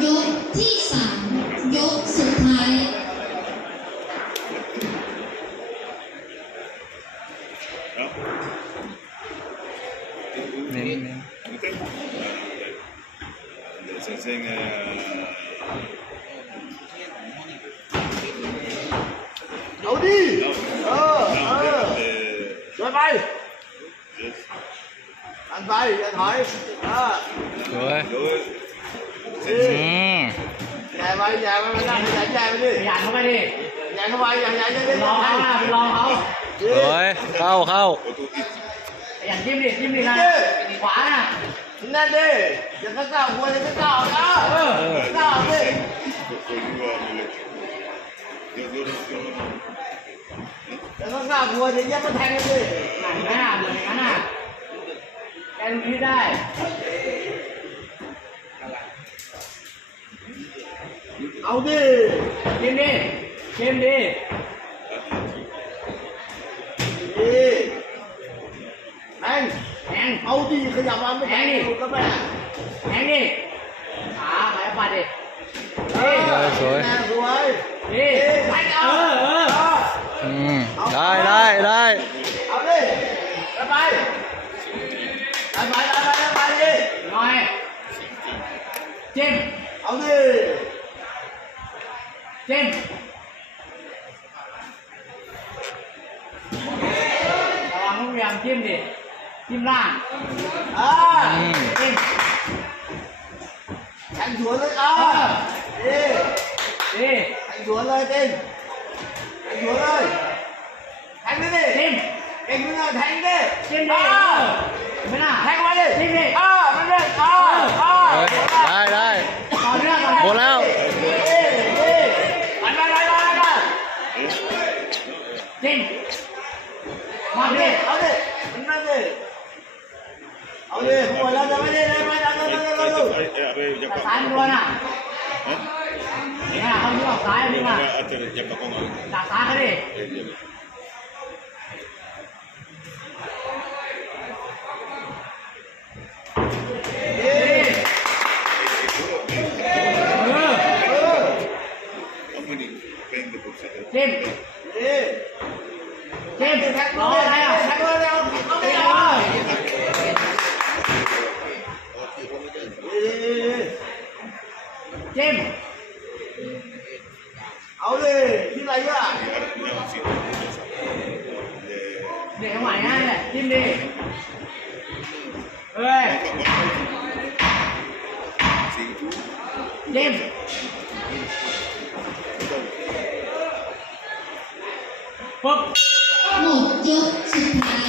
ยกที่สามยกสุดท้ายเน้นเอาดิเดินไปอันไปอย่าถอยสวยแย่ไปแย่ไปมันนั่งแย่ไปดิหยันเข้าไปดิแย่เข้าไปแย่ไปลองเขาไปลองเขาสวยเข้าหยันจิ้มดินะขวาน่ะนั่นดิอย่าก้าวหัวอย่าก้าวนะก้าวดิอย่าก้าวหัวอย่ามาแทงกันดิไหนน่ะเหมือนกันน่ะแกดูที่ได้เอาดิจิ้มดิแทงเอาดิขยับมาไม่แทงดิก็แม่แทงดิขาไปปัดดิสวยสวยดิแทงเอาได้เอาดิไปดิหน่อยจิ้มเอาดิจิ้มระวังพยายามจิ้มดิจิ้มล่างจิ้มแทงสวนเลยแทงสวนเลยติ้งแทงสวนเลยแทงดิจิ้มเอ็งมึงแทงดิจิ้มดิไม่น่าแทงมาดิจิ้มดิมันเล่นได้ต่อเนื่องหมดแล้วจิ้มมาดิเอาดิมันนั่นดิเอาดิหัวเราจะไม่ได้เลยไม่ได้ซ้ายมือน่ะเขาดูออกซ้ายนี่มาจากซ้ายเขาดิจิ้มแท็กรออะไรอ่ะแท็กรอแล้วเอาไปเลยจิ้มเอาเลยที่ไรอ่ะเด็กใหม่ง่ายเลยจิ้มดิเอ้ยจิ้มปุ๊บหมดยกสุดท้าย